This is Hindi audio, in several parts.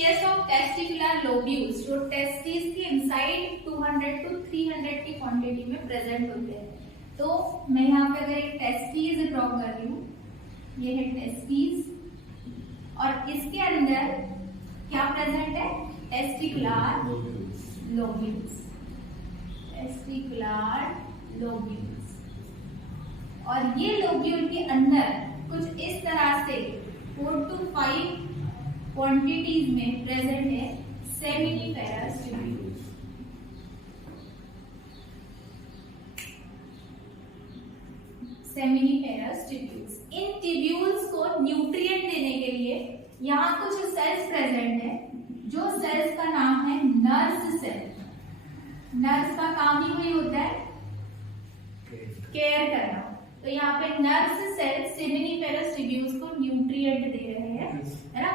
टीएस ऑफ टेस्टिकुलर लोब्यूल्स जो टेस्टिस के इनसाइड 200 to 300 की क्वांटिटी में प्रेजेंट होते हैं। तो मैं यहाँ पे अगर एक टेस्टिस ड्रॉ कर रही हूँ, ये है टेस्टिस और इसके अंदर क्या प्रेजेंट है? Testicular lobules, testicular lobules. और ये लोब्यूल के अंदर कुछ इस तरह से 4 to 5 क्वांटिटीज में प्रेजेंट है सेमिनिफेरस ट्यूब्यूल्स। सेमिनिफेरस ट्यूब्यूल्स, इन ट्यूब्यूल्स को न्यूट्रिएंट देने के लिए यहाँ कुछ सेल्स प्रेजेंट है, जो सेल्स का नाम है नर्स सेल। नर्स का काम ही वही होता है केयर करना। तो यहाँ पे नर्स सेल सेमिनिफेरस ट्यूब्यूल्स को न्यूट्रिएंट दे रहे हैं, है ना।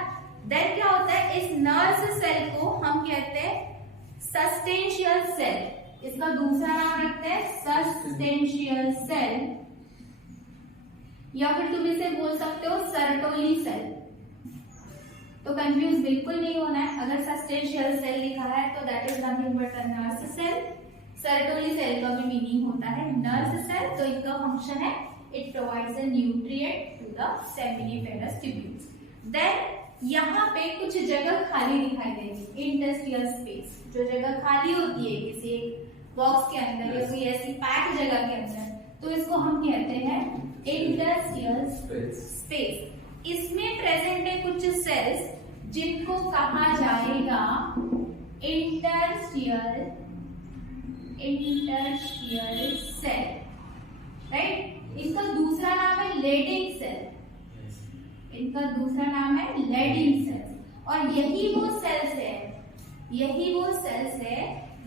देन क्या होता है, इस नर्स सेल को हम कहते हैं सस्टेंशियल सेल। इसका दूसरा नाम रखते हैं सस्टेंशियल सेल, या फिर तुम इसे बोल सकते हो सर्टोली सेल। तो कंफ्यूज बिल्कुल नहीं होना है। अगर सस्टेंशियल सेल लिखा है तो that is nothing but a nurse cell. Sertoli cell का भी मीनिंग होता है नर्स सेल। तो इसका फंक्शन है it provides a nutrient to the seminiferous tubules. Then यहाँ पे कुछ जगह खाली दिखाई देगी, इंटरस्टिशियल स्पेस। जो जगह खाली होती है किसी एक बॉक्स के अंदर या कोई ऐसी पैक जगह के अंदर, तो इसको हम कहते हैं इंटरस्टिशियल स्पेस। इसमें प्रेजेंट है कुछ सेल्स जिनको कहा जाएगा इंटरस्टिशियल सेल, राइट। इसका दूसरा नाम है लेडिंग सेल। इनका दूसरा नाम है लेडिंग सेल्स। और यही वो सेल्स है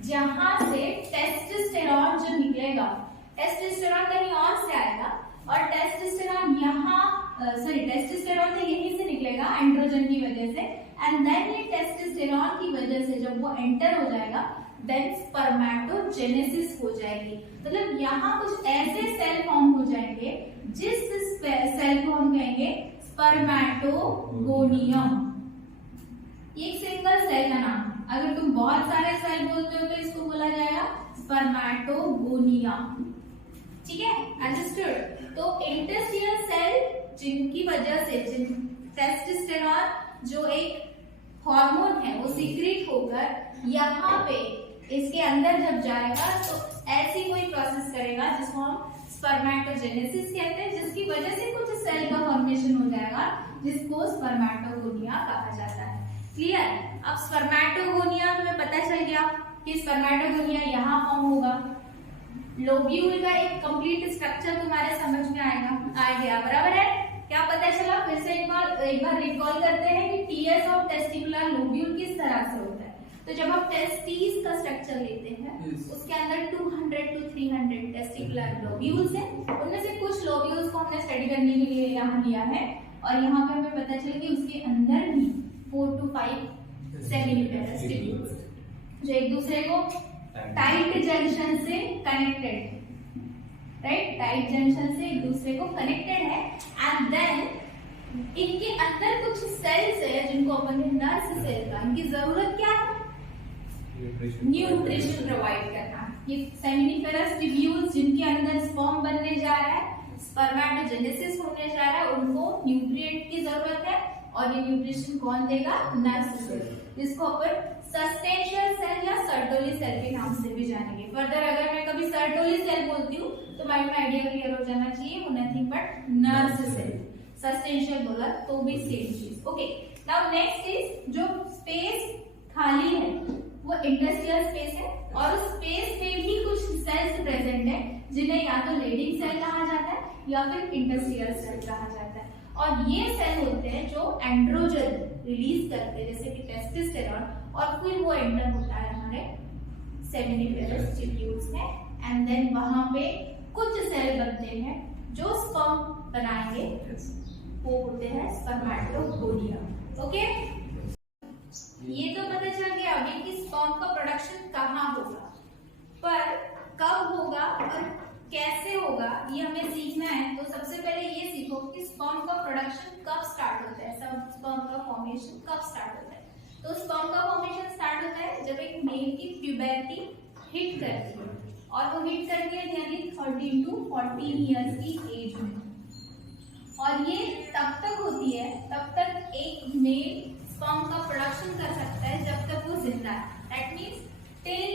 जहां से टेस्टोस्टेरॉन जो निकलेगा, टेस्टोस्टेरॉन कहीं और से आएगा और टेस्टोस्टेरॉन टेस्टोस्टेरॉन तो यहीं से निकलेगा एंड्रोजन की वजह से। एंड देन ये टेस्टोस्टेरॉन की वजह से जब वो एंटर हो जाएगा देन स्पर्मेटोजेनेसिस हो जाएगी। मतलब यहाँ कुछ ऐसे सेल फॉर्म हो जाएंगे जिस सेल को हम कहेंगे स्पर्मेटोगोनियम। एक सिंगल सेल का नाम। अगर तुम बहुत सारे सेल बोलते हो तो इसको बोला जाएगा स्पर्मेटोगोनिया। ठीक है, अंडरस्टूड। तो इंटरस्टिशियल सेल जिनकी वजह से टेस्टोस्टेरॉन जो एक हार्मोन है वो सीक्रेट होकर यहाँ पे इसके अंदर जब जाएगा तो ऐसी कोई प्रोसेस करेगा जिसको हम स्पर्मेटोजेनेसिस कहते हैं, जिसकी वजह से कुछ सेल का फॉर्मेशन हो जाएगा जिसको स्पर्मेटोगोनिया कहा जाता है। क्लियर? अब स्पर्मेटोगोनिया तुम्हें पता चल गया कि स्पर्मेटोगोनिया यहाँ फॉर्म होगा। लोब्यूल का एक कंप्लीट स्ट्रक्चर तुम्हारे समझ में आ गया, बराबर है? क्या पता चला? फिर से एक बार रिकॉल करते हैं कि टीएस ऑफ टेस्टिकुलर लोब्यूल किस तरह से होता है। तो जब आप टेस्टिस का स्ट्रक्चर लेते हैं उसके अंदर 200 to 300 टेस्टिकुलर लोब्यूल्स हैं। उनमें से कुछ लोब्यूल्स को हमने स्टडी करने के लिए यहाँ लिया है और यहाँ पे हमें पता चला कि उसके अंदर भी 4 to 5 सेमिनिफेरस ट्यूब्यूल्स जो एक दूसरे को टाइट जंक्शन से कनेक्टेड, राइट, टाइट जंक्शन से एक दूसरे को कनेक्टेड है। एंड देन इनके अंदर कुछ सेल्स है जिनको अपन नर्स सेल का, इनकी जरूरत क्या है? न्यूट्रिशन प्रोवाइड करना। ये सेमिनिफेरस ट्यूब्यूल्स जिनके अंदर स्पर्म बनने जा रहा है, स्पर्मेटोजेनेसिस होने जा रहा है, उनको न्यूट्रिएंट की जरूरत है और ये न्यूट्रिशन कौन देगा? नर्स सेल, जिसको अपन सस्टेंशियल सेल या सर्टोली सेल के नाम से भी जानेंगे। फर्दर अगर मैं कभी सर्टोली सेल बोलती हूँ तो माइंड में आइडिया क्लियर हो जाना चाहिए, वो नथिंग बट नर्स सेल। सस्टेंशियल बोला तो भी सेम चीज। ओके, नाउ नेक्स्ट इज जो स्पेस खाली है वो इंटरस्टिशियल स्पेस है और उस स्पेस में भी कुछ सेल्स प्रेजेंट है जिन्हें या तो लीडिंग सेल कहा जाता है या फिर इंटरस्टिशियल सेल कहा जाता है। और ये सेल होते हैं जो एंड्रोजन रिलीज करते हैं जैसे कि टेस्टोस्टेरॉन, और फिर वो एंटर होता है हमारे सेमिनिफेरस ट्यूब्यूल्स में। एंड देन वहां पे कुछ सेल बनते हैं जो स्पर्म बनाएंगे, वो होते हैं स्पर्मेटोगोनिया। ओके, ये तो पता चल गया अभी कि स्पर्म का प्रोडक्शन कहाँ होगा, पर कब होगा और कैसे होगा ये हमें सीखना है। तो सबसे पहले ये सीखो कि स्पर्म का प्रोडक्शन कब स्टार्ट होता है, सब स्पर्म का फॉर्मेशन कब स्टार्ट होता है। तो जब एक मेल की प्यूबर्टी हिट करती है, और वो हिट करती है यानी 13 to 14 ईयर्स की एज में, और ये तब तक होती है, तब तक एक मेल स्पर्म का प्रोडक्शन कर सकता है जब तक वो जिंदा है। दैट मीन्स टिल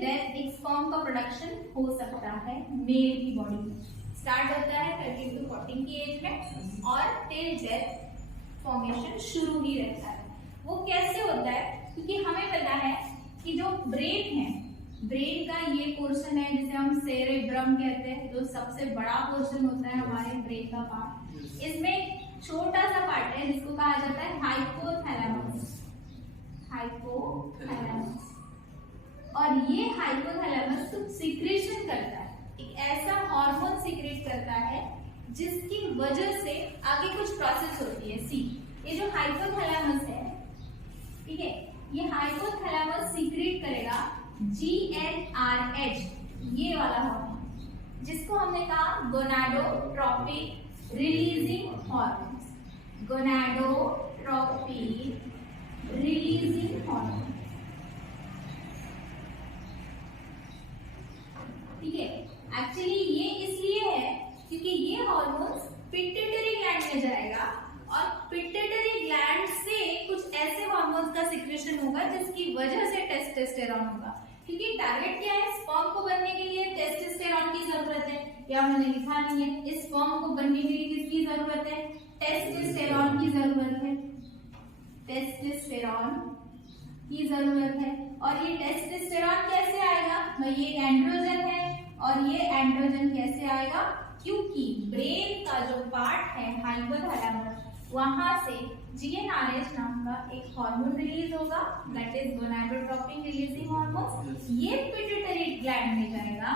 डेथ एक स्पर्म का प्रोडक्शन हो सकता है मेल की बॉडी में। स्टार्ट होता है 13 to 14 की एज में और टिल डेथ फॉर्मेशन शुरू ही रहता है। वो कैसे होता है? क्योंकि हमें पता है कि जो ब्रेन है, ब्रेन का ये पोर्शन है जिसे हम सेरेब्रम कहते हैं, जो सबसे बड़ा पोर्शन होता है हमारे ब्रेन का पार्ट। इसमें छोटा सा पार्ट है जिसको कहा जाता है हाइपोथैलेमस। और ये हाइपोथैलेमस कुछ सीक्रेशन करता है, एक ऐसा हार्मोन सीक्रेट करता है जिसकी वजह से आगे कुछ प्रोसेस होती है। सी, ये जो हाइपोथैलेमस है, ठीक है, ये हाइपोथैलेमस सीक्रेट करेगा GnRH, ये वाला हार्मोन जिसको हमने कहा gonadotropin releasing hormone. Gonadotropin releasing hormone, ठीक है। एक्चुअली ये इसलिए है क्योंकि ये हार्मोन पिट्यूटरी ग्लैंड में जाएगा और पिट्यूटरी ग्लैंड से कुछ ऐसे हार्मोन्स का सिक्रेशन होगा जिसकी वजह से टेस्टोस्टेरॉन होगा। क्योंकि टारगेट क्या है? स्पर्म को बनने के लिए टेस्टोस्टेरॉन की जरूरत है, या मैंने लिखा नहीं है, इस स्पर्म को बनने के लिए किसकी जरूरत है? टेस्टोस्टेरॉन की जरूरत है, टेस्टोस्टेरॉन की जरूरत है। और ये टेस्टोस्टेरॉन कैसे आएगा भाई? ये एंड्रोजन है, और ये एंड्रोजन कैसे आएगा? क्योंकि ब्रेन का जो पार्ट है हाइपोथैलेमस, वहां से GnRH नाम का एक हार्मोन रिलीज होगा, that is gonadotropin releasing hormone. ये पिट्यूटरी ग्लैंड में जाएगा,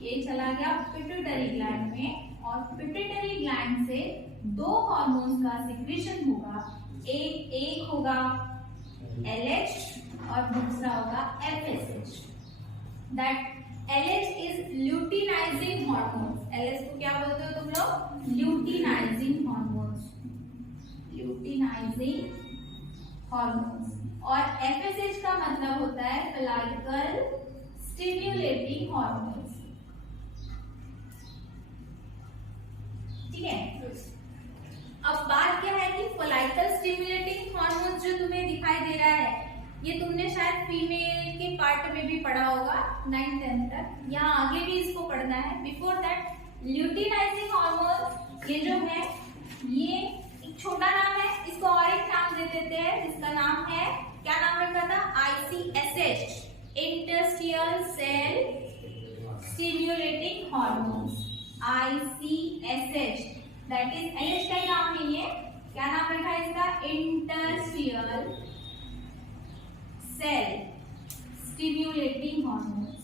ये चला गया पिट्यूटरी ग्लैंड में, और पिट्यूटरी ग्लैंड से दो हार्मोन्स का सिक्रेशन होगा। एक होगा LH और दूसरा होगा FSH। That LH is luteinising hormones. LH को क्या बोलते हो तुम लोग? Luteinising hormones, luteinising hormones. और FSH का मतलब होता है फॉलिकल स्टिम्युलेटिंग हार्मोन्स, ठीक है। अब बात क्या है कि फॉलिकल स्टिम्युलेटिंग हार्मोन्स जो तुम्हें दिखाई दे रहा है, ये तुमने शायद फीमेल के पार्ट में भी पढ़ा होगा 9th-10th तक, यहाँ आगे भी इसको पढ़ना है। बिफोर दैट, ल्यूटिनाइजिंग हार्मोन्स ये जो है, ये एक छोटा नाम है, इसको और एक नाम दे देते हैं जिसका नाम है, क्या नाम रखा था? ICSH, interstitial cell stimulating hormones, ICSH। That is LH का ही नाम नहीं है, क्या नाम रखा है इसका? Interstitial cell stimulating hormones.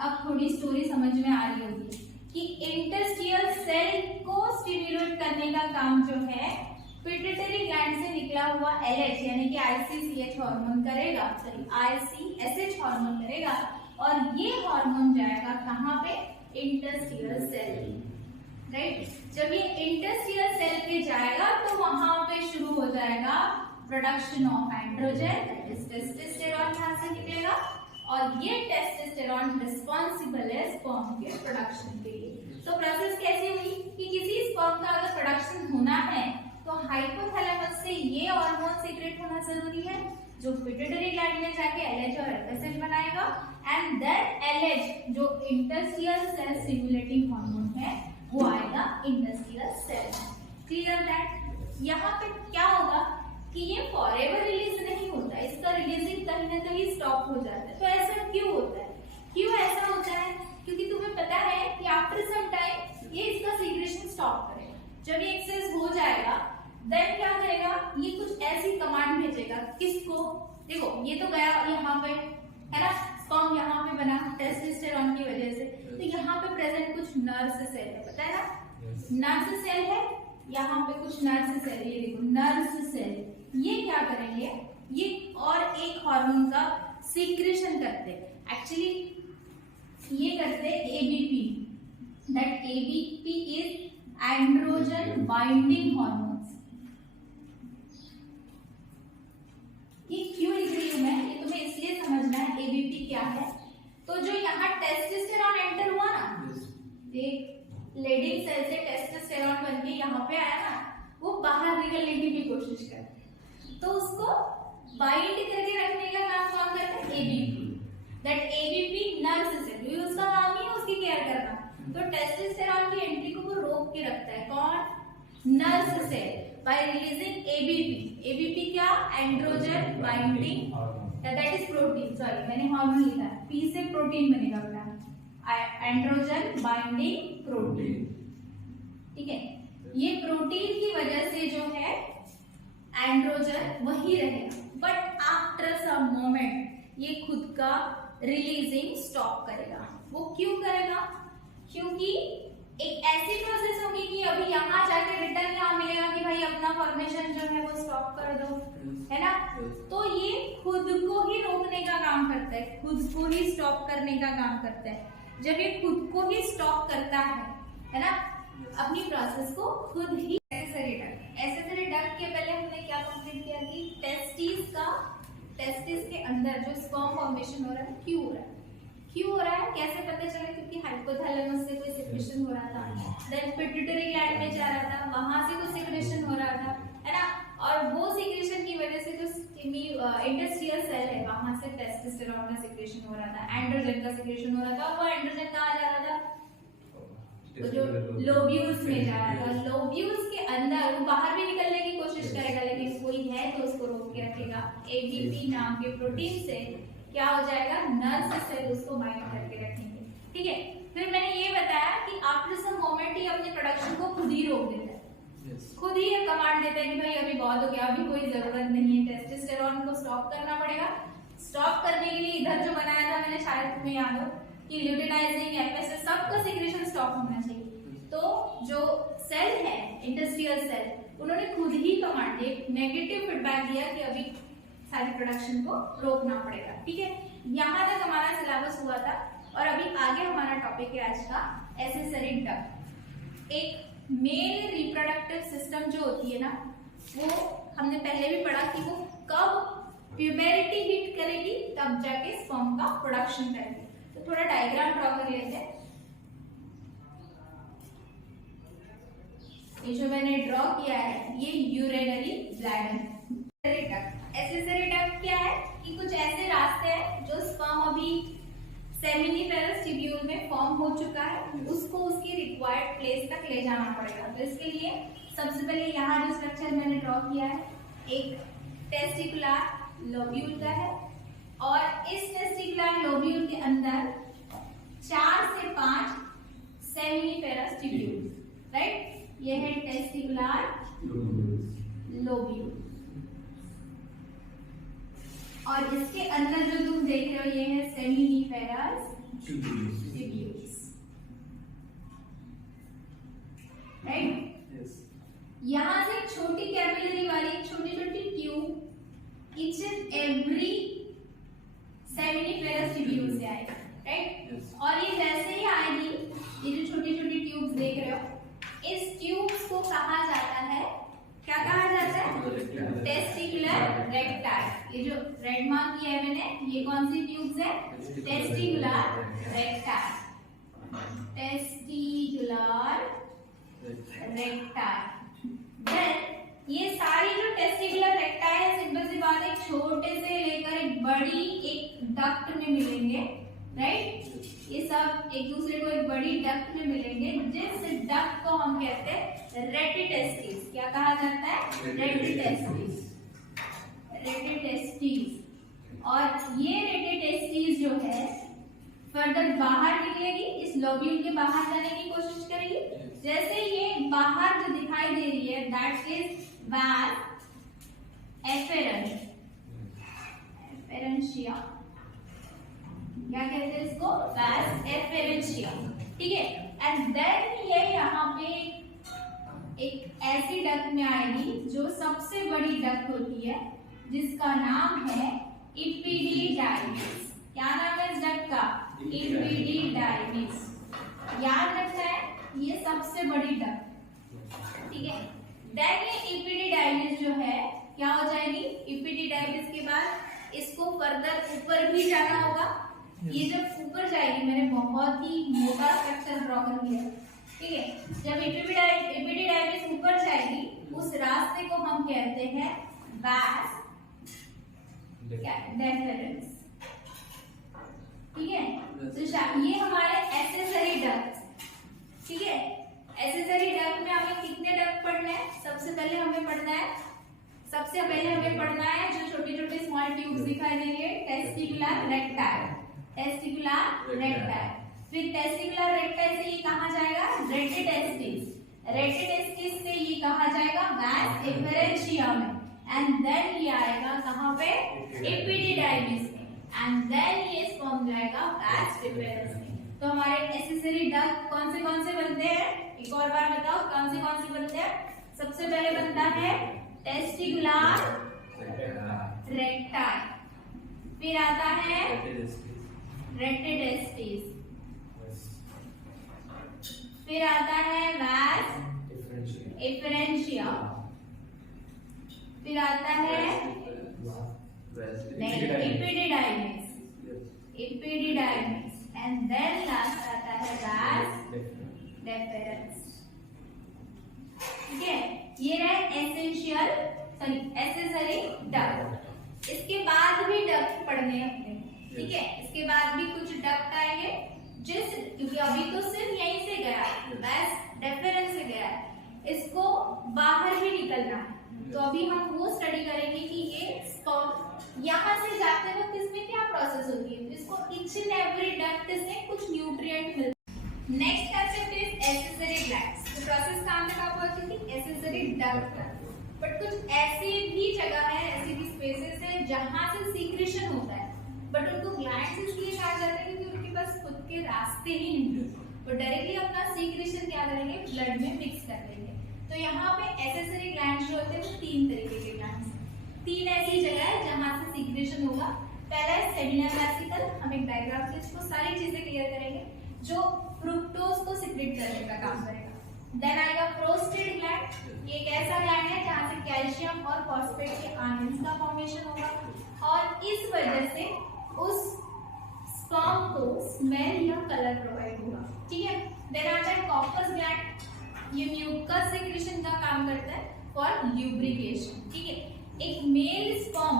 अब थोड़ी स्टोरी समझ में आ रही होगी कि इंटरस्टिशियल सेल को स्टिम्युलेट करने का काम जो है पिट्यूटरी ग्लैंड से निकला हुआ LH यानी कि ICSH हार्मोन करेगा, सॉरी ICSH हार्मोन करेगा। और ये हार्मोन जाएगा कहाँ पे? Interstitial cell, right. जब ये इंटरस्टिशियल सेल पे जाएगा तो वहां पे शुरू हो जाएगा प्रोडक्शन ऑफ एंड्रोजन, टेस्टोस्टेरॉन यहाँ से निकलेगा, और ये टेस्टोस्टेरॉन रिस्पॉन्सिबल है स्पर्म के प्रोडक्शन के लिए। तो प्रोसेस कैसी हुई कि किसी स्पर्म का अगर प्रोडक्शन होना है तो हाइपोथैलेमस से ये हार्मोन सीक्रेट होना जरूरी है, जो पिट्यूटरी ग्लैंड में जाके LH और FSH बनाएगा, एंड देन LH जो इंटरस्टिशियल सेल स्टिम्युलेटिंग हार्मोन है वो आएगा इंटरस्टिशियल सेल। Clear that? यहाँ पे क्या होगा कि ये फॉरएवर रिलीज नहीं होता, इसका रिलीजिंग कहीं ना कहीं स्टॉप हो जाता है। तो ऐसा क्यों होता है? क्यों ऐसा होता है? क्योंकि तुम्हें पता है कि आफ्टर सम टाइम ये इसका सीक्रेशन स्टॉप करेगा। जब ये एक्सेस हो जाएगा देन क्या करेगा? ये कुछ ऐसी कमांड भेजेगा, किसको? देखो ये तो गया यहाँ पे, है ना, स्पर्म यहाँ पे बना टेस्टोस्टेरॉन की वजह से, तो यहाँ पे प्रेजेंट कुछ नर्व सेल है, पता है ना, नर्व सेल है, यहाँ पे कुछ नर्व सेल, ये देखो नर्व सेल, ये क्या करेंगे? ये और एक हार्मोन का सीक्रेशन करते हैं। एक्चुअली ये करते हैं ABP, that ABP is androgen binding hormones. क्या है, तो जो यहाँ टेस्टोस्टेरॉन एंटर हुआ ना, देख लेडिंग सेल से टेस्टोस्टेरॉन बन के यहाँ पे आया ना, वो बाहर निकलने की भी कोशिश करता है, तो उसको बाइंड करके रखने का काम कौन करता है, ABP. That ABP nerve cell, क्योंकि उसका काम ही है उसकी केयर करना, तो टेस्टोस्टेरॉन की एंट्री को वो रोक के रखता है, कौन, nerve cell, by releasing ABP. ABP क्या, androgen binding, that is protein, sorry मैंने हार्मोन लिखा है, पी से प्रोटीन बनेगा बेटा, एंड्रोजन बाइंडिंग प्रोटीन, ठीक है। ये प्रोटीन की वजह से जो है एंड्रोजन वही रहेगा, बट आफ्टर सम मोमेंट ये खुद का रिलीजिंग स्टॉप करेगा। वो क्यों करेगा, क्योंकि एक ऐसी प्रोसेस होगी कि अभी यहाँ जाके रिटर्न यहाँ मिलेगा कि भाई अपना फॉर्मेशन जो है वो स्टॉप कर दो, है ना, तो ये खुद को ही रोकने का काम करता है, खुद को ही स्टॉप करने का काम करता है। जब ये खुद को ही स्टॉप करता है ना, अपनी प्रोसेस को खुद ही। एसेसरी डक्ट के पहले हमने क्या कंप्लीट किया कि टेस्टिस के अंदर जो स्पर्म फॉर्मेशन हो रहा है क्यों हो रहा है, क्यों हो रहा है, कैसे पता चला, क्योंकि हाइपोथैलेमस से कोई सिक्रेशन हो रहा था, देन पिट्यूटरी ग्लैंड में जा रहा था, वहां से कुछ सिक्रेशन हो रहा था, है ना, और वो सिक्रेशन की वजह से जो इंडस्ट्रियल सेल है वहां से टेस्टोस्टेरोन का सिक्रेशन हो रहा था, एंड्रोजन का सिक्रेशन हो रहा था, और वो एंड्रोजन कहाँ जा रहा था, तो जो लोब्यूल्स में जा रहा था, लोब्यूल्स के अंदर वो बाहर भी निकलने की कोशिश करेगा, लेकिन कोई है तो उसको रोक के रखेगा, एबीपी नाम के प्रोटीन से क्या हो जाएगा, नर्व सेल उसको बाइंड करके रखेंगे, ठीक है। फिर मैंने ये बताया कि आफ्टर सम मोमेंट ही अपने प्रोडक्शन को खुद ही रोक देता है, खुद ही कमांड देता है कि भाई अभी बहुत हो गया, अभी कोई जरूरत नहीं है, टेस्टोस्टेरोन को स्टॉप करना पड़ेगा। स्टॉप करने के लिए इधर जो बनाया था मैंने, शायद तुम्हें याद हो कि ल्यूटिनाइजिंग, एफएसएस, सबका सिक्रेशन स्टॉप होना चाहिए। तो जो सेल है, इंडस्ट्रियल सेल, उन्होंने खुद ही कमांड दी, नेगेटिव फीडबैक दिया कि अभी सारी प्रोडक्शन को रोकना पड़ेगा, ठीक है। यहाँ तक हमारा सिलेबस हुआ था, और अभी आगे हमारा टॉपिक है आज का एसेसरी डक्ट। एक मेल रिप्रोडक्टिव सिस्टम जो होती है ना, वो हमने पहले भी पढ़ा कि वो कब प्यूबेरिटी हिट करेगी तब जाके स्पर्म का प्रोडक्शन करेगी। तो थोड़ा डायग्राम ड्रॉ कर लेते हैं। ये जो मैंने ड्रॉ किया है ये यूरिनरी ब्लैडर। एसेसरी डक्ट क्या है कि कुछ ऐसे रास्ते हैं जो स्पर्म अभी सेमिनिफेरस ट्यूब्यूल में फॉर्म हो चुका है, उसको उसकी रिक्वायर्ड प्लेस तक ले जाना पड़ेगा। तो इसके लिए सबसे पहले यहाँ जो स्ट्रक्चर मैंने ड्रॉ किया है एक टेस्टिकुलर लोब्यूल का है, और इस टेस्टिकुलर लोब्यूल के अंदर 4 से 5 सेमिनिफेरस ट्यूब्यूल, राइट। ये है टेस्टिकुलर लोब्यूल, और इसके अंदर जो तुम देख रहे हो ये है सेमिनिफेरस ट्यूब्यूल्स, राइट। यहां से छोटी कैपिलरी वाली छोटी छोटी tube each and every seminiferous tubule से आएगी, राइट। और ये जैसे ही आएगी, ये जो छोटी छोटी ट्यूब्स देख रहे हो, इस ट्यूब्स को कहा जाता है, क्या कहा जाता है, टेस्टिकुलर रेक्टाइल। ये जो रेड मार्क किया है मैंने, ये कौन सी ट्यूब्स है, टेस्टिकुलर रेक्टाइल, टेस्टिकुलर रेक्टाइल। देन ये सारी जो टेस्टिकुलर रेक्टाइल है, सिंपल सी बात है, छोटे से लेकर एक बड़ी एक डक्ट में मिलेंगे, राइट। ये सब एक दूसरे को एक बड़ी डक्ट में मिलेंगे, जिस डक्ट को हम कहते हैं रेटिटेस्टिस। क्या कहा जाता है, रेटिटेस्टिस, रेटिटेस्टिस। और ये रेटिटेस्टिस जो है फर्दर बाहर निकलेगी, इस लोब्यूल के बाहर जाने की कोशिश करेगी। जैसे ये बाहर जो दिखाई दे रही है, दैट इज वास एफेरेंस, एफेरेंशिया, क्या कहते हैं इसको, वास एफेरेंशिया, ठीक है। एंड देन ये यहाँ पे एक ऐसी डक्ट में आएगी जो सबसे बड़ी डक्ट होती है, जिसका नाम है इपिडिडाइमिस। क्या नाम है इस डक्ट का, इपिडिडाइमिस। याद रखना है ये सबसे बड़ी डक्ट, ठीक है। देन ये इपिडिडाइमिस जो है क्या हो जाएगी, इपिडिडाइमिस के बाद इसको फर्दर ऊपर भी जाना होगा, ये जब ऊपर जाएगी, मैंने बहुत ही मोटा स्ट्रक्चर ड्रॉ कर लिया है, ठीक है। जब एपिडिडाइमिस ऊपर जाएगी, उस रास्ते को हम कहते हैं वास डेफरेंस, ठीक है। तो ये हमारे एक्सेसरी डक्ट, ठीक है। एक्सेसरी डक्ट में हमें कितने डक्ट पढ़ने हैं? सबसे पहले हमें पढ़ना है जो छोटे छोटे स्मॉल ट्यूब्स दिखाई दे रही है, टेस्टिकुलर रेक्टाइल, फिर टेस्टिकुलर रेक्टाइल से ये कहाँ जाएगा? रेटिटेस्टिस से ये कहाँ जाएगा? वास एफरेंशिया में, एंड देन ये आएगा कहाँ पे? एपिडिडाइमिस में, एंड देन ये स्पर्म जाएगा वास डिफरेंस में। तो हमारे एक्सेसरी डक्ट कौन से बनते हैं? एक और बार बताओ कौन से बनते हैं? सबसे पहले बनता है टेस्टिकुलर रेक्टाइल, फिर आता है रेटिटेस्टिस, फिर आता है वास एफरेंशिया, फिर आता है एपिडिडाइमिस, एंड देन लास्ट आता है वास डेफरेंस, ठीक है। ये रहे एक्सेसरी डक्ट। इसके बाद भी डक्ट पढ़ने हैं, ठीक है। इसके बाद भी कुछ डक्ट आएंगे, क्योंकि अभी तो सिर्फ यहीं से गया, वास डेफरेंस से गया, इसको बाहर भी निकलना है। तो अभी हम वो स्टडी करेंगे कि ये स्पर्म यहाँ से जाते वक्त इसमें क्या प्रोसेस होती है। इसको ईच एंड एवरी डक्ट से कुछ न्यूट्रिएंट मिलते हैं। Next concept is accessory glands. तो प्रोसेस कहाँ तक आप पहुंची थी? एक्सेसरी डक्ट तक। बट कुछ ऐसी भी जगह है, ऐसी भी स्पेसेस है जहां से सीक्रेशन होता है, बट उनको ग्लैंड्स इसलिए कहा जाता है क्योंकि उनके पास खुद के रास्ते ही नहीं है। वो डायरेक्टली अपना सीक्रेशन क्या करेंगे? ब्लड में मिक्स कर देंगे। तो यहाँ पे एक्सेसरी ग्लैंड्स जो होते हैं वो 3 तरीके के ग्लैंड्स, 3 ऐसी जगह है जहां से सीक्रेशन होगा। पहला है सेमिनल वेसिकल, हम एक डायग्राम से इसको सारी चीजें क्लियर करेंगे, जो फ्रुक्टोज को सिक्रेट करने का काम करेगा। देन आएगा प्रोस्टेट ग्लैंड, ये एक ऐसा ग्लैंड है जहां से कैल्शियम और फॉस्फेट के आयंस का फॉर्मेशन होगा, और इस वजह से उस स्पर्म को स्मेल या कलर प्रोवाइड होगा, ठीक है। देन आता है कॉर्पस ग्लैंड, ये म्यूकस सेक्रेशन का काम करता है फॉर ल्यूब्रिकेशन, ठीक है। एक मेल स्पर्म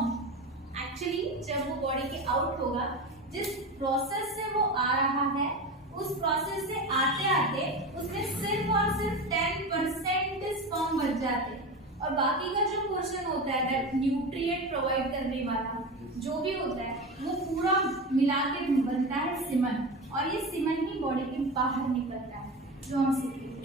एक्चुअली जब वो बॉडी के आउट होगा, जिस प्रोसेस से वो आ रहा है, उस प्रोसेस से आते आते उसमें सिर्फ और सिर्फ 10% स्पर्म बच जाते हैं, और बाकी का जो पोर्शन होता है न्यूट्रिएंट प्रोवाइड करने वाला जो भी होता है, वो पूरा मिला के बनता है सीमन, और ये सीमन ही बॉडी के बाहर निकलता है जो हम सीखते हैं।